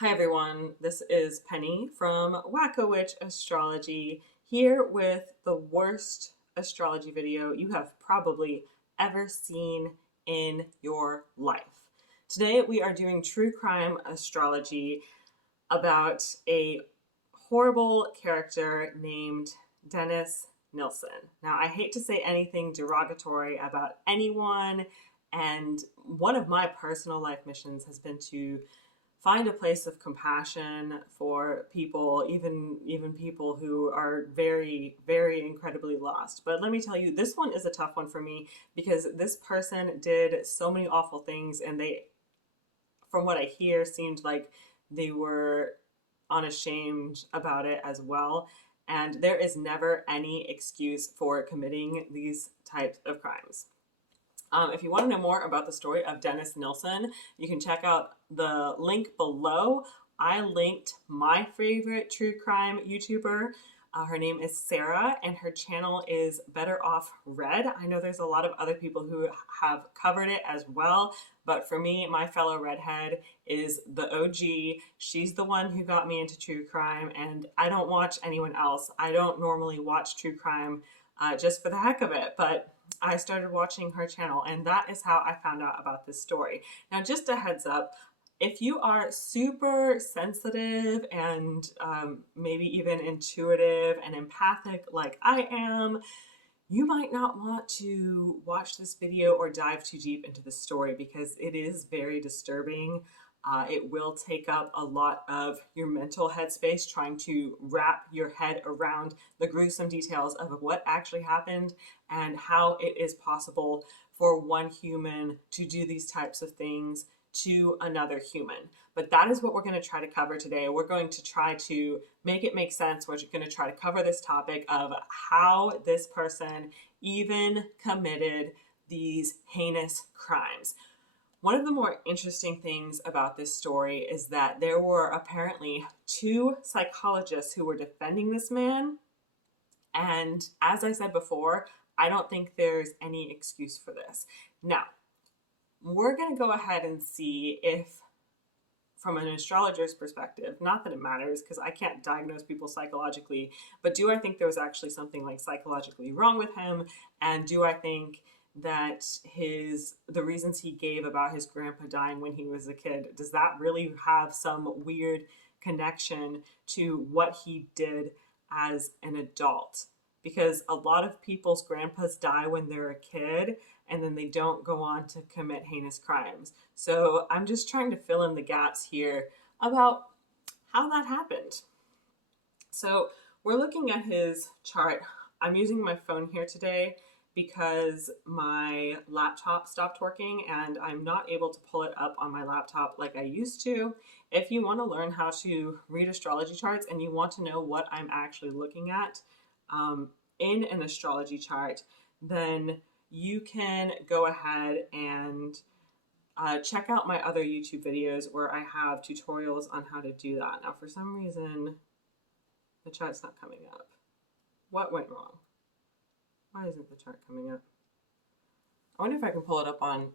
Hi everyone, this is Penny from Wacko Witch Astrology, here with the worst astrology video you have probably ever seen in your life. Today we are doing true crime astrology about a horrible character named Dennis Nilsen. Now, I hate to say anything derogatory about anyone, and one of my personal life missions has been to find a place of compassion for people, even people who are very incredibly lost. But let me tell you, this one is a tough one for me because this person did so many awful things, and they, from what I hear, seemed like they were unashamed about it as well. And there is never any excuse for committing these types of crimes. If you want to know more about the story of Dennis Nilsen, you can check out the link below. I linked my favorite true crime YouTuber. Her name is Sarah, and her channel is Better Off Red. I know there's a lot of other people who have covered it as well, but for me, my fellow redhead is the OG. She's the one who got me into true crime, and I don't watch anyone else. I don't normally watch true crime just for the heck of it, but I started watching her channel, and that is how I found out about this story. Now, just a heads up, if you are super sensitive and maybe even intuitive and empathic like I am, you might not want to watch this video or dive too deep into the story because it is very disturbing. It will take up a lot of your mental headspace trying to wrap your head around the gruesome details of what actually happened and how it is possible for one human to do these types of things to another human. But that is what we're going to try to cover today. We're going to try to make it make sense. We're going to try to cover this topic of how this person even committed these heinous crimes. One of the more interesting things about this story is that there were apparently two psychologists who were defending this man. And as I said before, I don't think there's any excuse for this. Now, we're going to go ahead and see if, from an astrologer's perspective, not that it matters because I can't diagnose people psychologically, but do I think there was actually something like psychologically wrong with him? And do I think that the reasons he gave about his grandpa dying when he was a kid, does that really have some weird connection to what he did as an adult? Because a lot of people's grandpas die when they're a kid and then they don't go on to commit heinous crimes. So I'm just trying to fill in the gaps here about how that happened. So we're looking at his chart. I'm using my phone here today because my laptop stopped working and I'm not able to pull it up on my laptop like I used to. If you want to learn how to read astrology charts and you want to know what I'm actually looking at in an astrology chart, then you can go ahead and check out my other YouTube videos where I have tutorials on how to do that. Now, for some reason, the chart's not coming up. What went wrong? Why isn't the chart coming up? I wonder if I can pull it up on